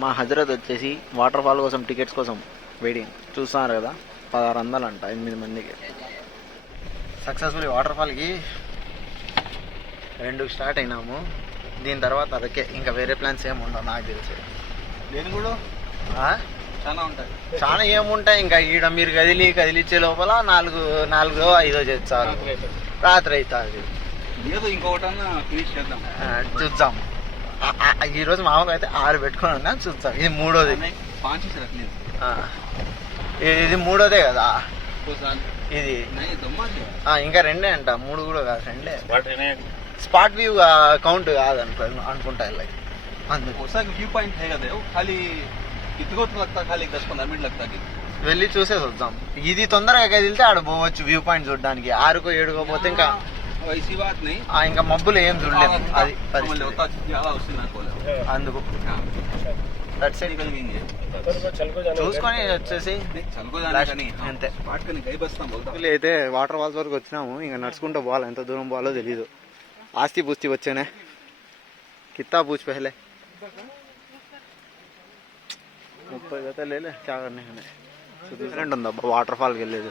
మా హజరత్ వచ్చేసి water fall కోసం టికెట్స్ కోసం వెయిటింగ్. చూస్తున్నారు కదా, 1600 అంట 8 మందికి. సక్సెస్ఫుల్ వాటర్ ఫాల్కి 2కి స్టార్ట్ అయినాము. దీని తర్వాత అదకే ఇంకా వేరే ప్లాన్స్ ఏమి ఉండవు నాకు తెలిసి. నేను కూడా చాలా ఉంటాయి, చాలా ఏముంటాయి ఇంకా. ఈడ మీరు కదిలిచ్చే లోపల 4-5 చేస్తారు, రాత్రి అవుతుంది. ఏదో ఇంకొకటన్నా ఫినిష్ చేద్దాం, చూద్దాం. ఈరోజు మామూలుగా అయితే 6 పెట్టుకుని ఉన్నా, చూద్దాం. ఇది 3వది, ఇది 3వదే కదా ఇది. ఇంకా 2 అంట, 3 కూడా కాదు, 2. स्पॉट व्यू काउंट అనుకుంటా. అందుకు వ్యూ పాయింట్ ఖాళీ ఇదిగోతు లగ్తా, ఖాళీ 10-15 మినిట్ లగ్తా. వెళ్ళి చూసేసి వద్దాం. ఇది తొందరగా కదిలితే ఆడ పోవచ్చు వ్యూ పాయింట్ చూడడానికి. 6కో 7కో పోతే ఇంకా ఇంకా మబ్బులు ఏం చూడలేము. అది అందుకు చూసుకొని వచ్చేసి అంతే. అయితే వాటర్ ఫాల్స్ వరకు వచ్చినాము, ఇంకా నడుచుకుంటూ పోవాలి. ఎంత దూరం పోవాలో తెలీదు. आस्ती पूछती बच्चे ने कितना पूछ पहले 30 जते ले ले क्या करने है. డిఫరెంట్ ఉందబ్బా వాటర్ ఫాల్కి వెళ్ళేది.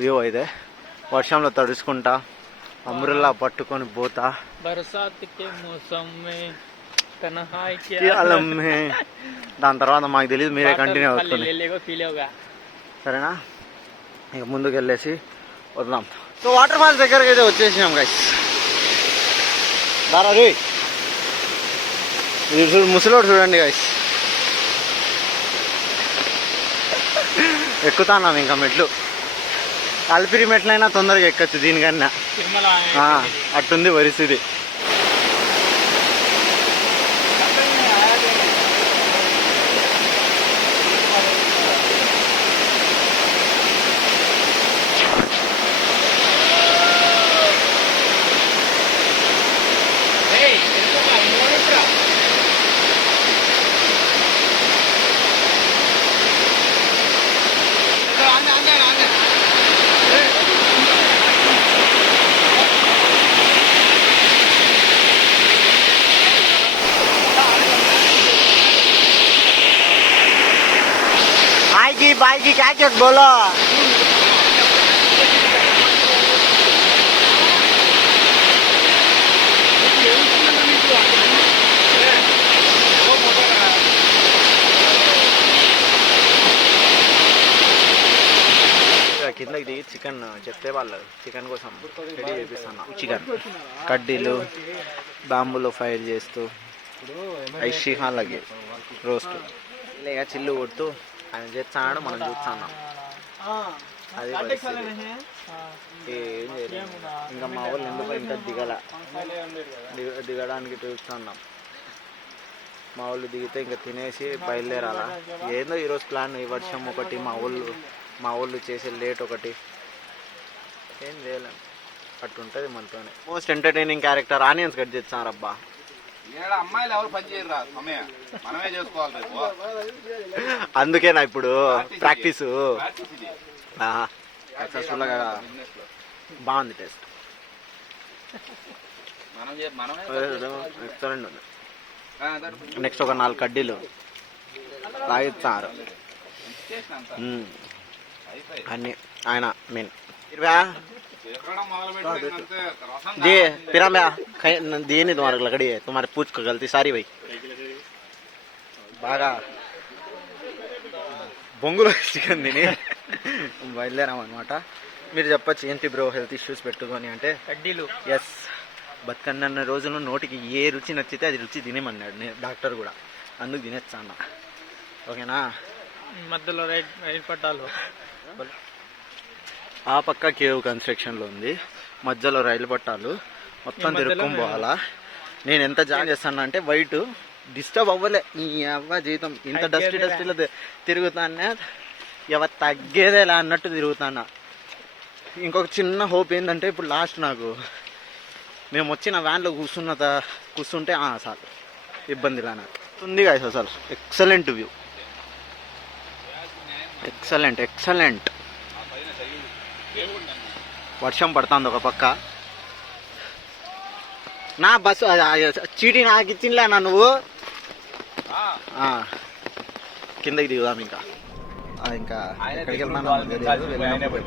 వ్యూ అయితే వర్షంలో తడుచుకుంటా అంబ్రెల్లా పట్టుకొని పోతా. దాని తర్వాత మాకు తెలియదు, మీరే కంటిన్యూ అవుతుంది సరేనా. ఇక ముందుకు వెళ్ళేసి వద్దాం. సో వాటర్ ఫాల్స్ దగ్గరకి అయితే వచ్చేసినాం గైస్. దారా రే, ఇది ముసలోడు చూడండి గైస్, ఎక్కుతాన్నాం ఇంకా మెట్లు. అల్పిరి మెట్లైనా తొందరగా ఎక్కచ్చు దీనికన్నా, అట్టుంది పరిస్థితి. भाई की क्या चोट बोलो. కిందకి దిగి చికెన్ చెప్తే వాళ్ళు చికెన్ కోసం రెడీ చేపిస్తాను. చికెన్ కడ్డీలు బాంబులో ఫైర్ చేస్తూ ఐషిహాలకి రోస్ట్ లేక చిల్లు కొడుతూ ఆయన చేస్తాడు, మనం చూస్తున్నాం. అది ఏం చేయలేదు. ఇంకా మా వాళ్ళు ఎందుకు ఇంకా దిగడానికి చూస్తున్నాం. మా వాళ్ళు దిగితే ఇంకా తినేసి బయలుదేరాలా. ఏందో ఈరోజు ప్లాన్. ఈ వర్షం ఒకటి, మా వాళ్ళు చేసే లేట్ ఒకటి, ఏం చేయలేం. అట్టుంటుంది మనతోనే. Most entertaining character onions cut చేస్తున్నారు అబ్బా. అమ్మాయిలు ఎవరు పని చేయరా, మనమే చేసుకోవాలి. అందుకేనా ఇప్పుడు ప్రాక్టీస్. సక్సెస్ఫుల్ గా బాగుంది టేస్ట్. రెస్టారెంట్ ఉంది. నెక్స్ట్ ఒక 4 కడ్డీలు లాగిస్తారు అన్ని. ఆయన మెయిన్ जी फिर मैं दिए नहीं तुम्हारे लकड़ी है, तुम्हारे पूछ को गलती सारी भाई. బాగా బొంగులో చికెన్ తిని బయలుదేరాం అనమాట. మీరు చెప్పచ్చు ఏంటి బ్రో హెల్త్ ఇష్యూస్ పెట్టుకొని అంటే, కడ్డీలు. ఎస్, బతుకన్న రోజుల్లో నోటికి ఏ రుచి నచ్చితే అది రుచి తినేమన్నాడు డాక్టర్ కూడా. అందుకు తినేస్తా అన్న. ఓకేనా. మధ్యలో రైట్ పట్టాలు. ఆ పక్క కేవ్ కన్స్ట్రక్షన్లో ఉంది, మధ్యలో రైలు పట్టాలు, మొత్తం తిరుక్కొని పోవాలా. నేను ఎంత జాయిన్ చేస్తాను అంటే వైట్ డిస్టర్బ్ అవ్వలే. నీ అవ్వ జీవితం ఇంత డస్టీలో తిరుగుతానే ఎవరు తగ్గేదేలా అన్నట్టు తిరుగుతానా. ఇంకొక చిన్న హోప్ ఏంటంటే, ఇప్పుడు లాస్ట్ నాకు మేము వచ్చిన వ్యాన్లో కూర్చుంటే అసలు ఇబ్బందిలా నాకు ఉంది కదా. అసలు ఎక్సలెంట్ వ్యూ, ఎక్సలెంట్. వర్షం పడుతుంది ఒక పక్క. నా బస్సు చీటీ నాకు ఇచ్చిందిలే నా. నువ్వు కిందకి దిగుదాం ఇంకా ఇంకా ఎక్కడికి వెళ్తున్నామో తెలియదు, వెళ్ళినప్పుడు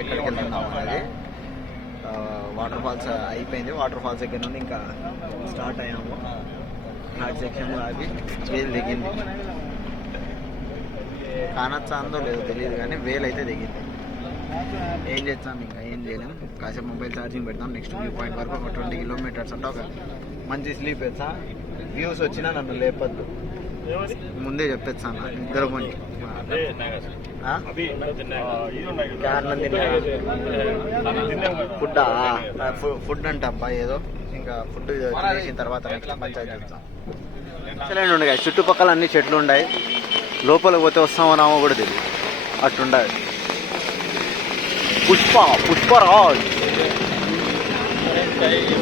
ఎక్కడికి వెళ్తున్నాం అనేది. వాటర్ ఫాల్స్ అయిపోయింది, వాటర్ ఫాల్స్ దగ్గర నుండి ఇంకా స్టార్ట్ అయ్యాము. ఘాట్ సెక్షన్ ఆగి వేలు దిగింది, కానొచ్చా అందో లేదో తెలియదు కానీ వేలు అయితే దిగింది. ఏం చేస్తాం ఇంకా ఏం చేయలేం, కాసేపు మొబైల్ ఛార్జింగ్ పెడతాం. నెక్స్ట్ వ్యూ పాయింట్ వరకు ఒక 20 కిలోమీటర్స్ అంటే ఒక మంచి స్లీప్ వేస్తా. వ్యూస్ వచ్చినా నన్ను లేపద్దు, ముందే చెప్పేస్తాను నిద్రపోని. ఫుడ్ అంటే అబ్బా ఏదో ఇంకా ఫుడ్ చేసిన తర్వాత మంచిగా చెప్తాం. అసలేండి ఉండే చుట్టుపక్కల అన్ని చెట్లు ఉన్నాయి, లోపల పోతే వస్తామో రామో కూడా తెలియదు అట్టుండదు. పుష్పరాజ్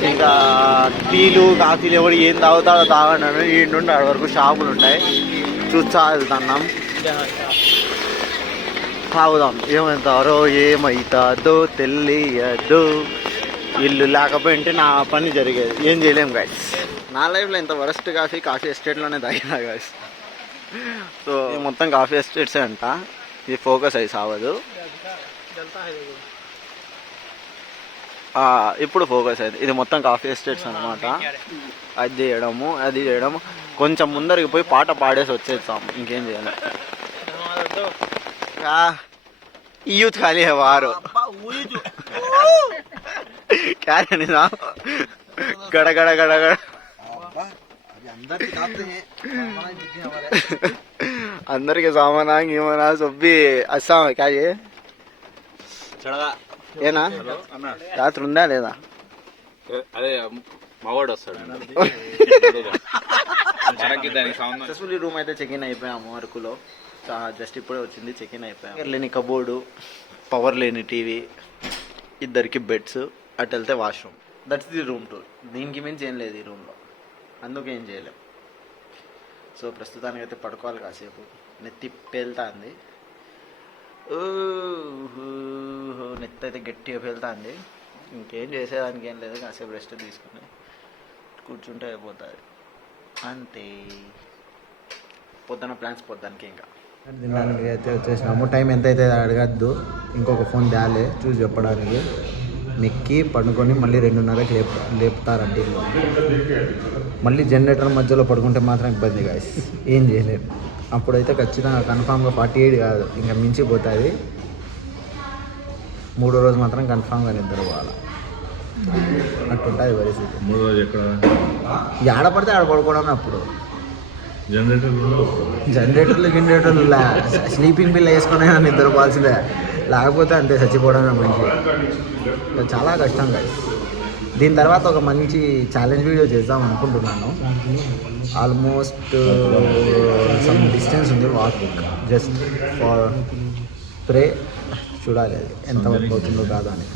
ఇంకా టీలు కాఫీలు ఎవరు ఏం తాగుతాడో తాగండి. ఈ నుండి ఆడ వరకు షాపులు ఉంటాయి, చూస్తా వెళ్తున్నాం. తాగుదాం, ఏమవుతారో ఏమవుతాదో తెలియదు. ఇల్లు లేకపోయింటే నా పని జరిగేది, ఏం చేయలేం గైస్. నా లైఫ్లో ఇంత వరస్ట్ కాఫీ ఎస్టేట్లోనే తాగినా గైస్. సో మొత్తం కాఫీ ఎస్టేట్సే అంట, ఇది ఫోకస్ అయ్యి సావదు. ఇప్పుడు ఫోకస్ అయింది, ఇది మొత్తం కాఫీ ఎస్టేట్స్ అనమాట. అది చేయడము కొంచెం ముందరికి పోయి పాట పాడేసి వచ్చేస్తాం, ఇంకేం చేయాలి. యూత్ ఖాళీ है వారు क्या रहने ना गड़ा गड़ा गड़ा गड़ा अंदर के सामान गिमाना सब भी अच्छा है. क्या ये ఏనా రాత్రి ఉందా లేదా? అదే మావాడు వస్తాడు. సక్సెస్ఫుల్లీ రూమ్ అయితే చెక్ ఇన్ అయిపోయాము అరకులో. జస్ట్ ఇప్పుడే వచ్చింది, చెక్ ఇన్ అయిపోయాము. లేని కబోర్డు, పవర్ లేని టీవీ, ఇద్దరికి బెడ్స్, అటు వెళ్తే washroom. That's the room tour. దీనికి మించి ఏం లేదు ఈ రూమ్లో, అందుకే ఏం చేయలేం. సో ప్రస్తుతానికి అయితే పడుకోవాలి కాసేపు, నెత్తి పేలుతుంది. నెత్తి అయితే గట్టిగా పేలుతుంది. ఇంకేం చేసేదానికి ఏం లేదు, కాసేపు రెస్ట్ తీసుకుని కూర్చుంటే అయిపోతుంది అంతే. పొద్దున ప్లాన్స్ పొద్దునకి ఇంకా తినడానికి అయితే వచ్చేసినాము. టైం ఎంత అయితే అడగద్దు, ఇంకొక ఫోన్ తేలే చూసి చెప్పడానికి. నెక్కి పండుకొని మళ్ళీ 2:30కి లేపుతారండి. మళ్ళీ జనరేటర్ మధ్యలో పడుకుంటే మాత్రం ఇబ్బంది గాయస్, ఏం చేయలేము. అప్పుడైతే ఖచ్చితంగా కన్ఫామ్గా 48 కాదు ఇంకా మించిపోతుంది. 3వ రోజు మాత్రం కన్ఫామ్గా నిద్ర పోవాలి, అట్టుంటుంది పరిస్థితి. 3వ రోజు ఎక్కడ ఆడ పడితే ఆడ పడుకోవడం. అప్పుడు జనరేటర్లు స్లీపింగ్ బిల్ వేసుకొని నిద్రపోవాల్సిందే, లేకపోతే అంతే చచ్చిపోవడమే మంచి. చాలా కష్టం కదా. దీని తర్వాత ఒక మంచి ఛాలెంజ్ వీడియో చేద్దాం అనుకుంటున్నాను. ఆల్మోస్ట్ సమ్ డిస్టెన్స్ ఉంది వాక్, జస్ట్ ఫర్ ప్రే. చూడాలి అది ఎంతవరకు అవుతుందో కాదా అని.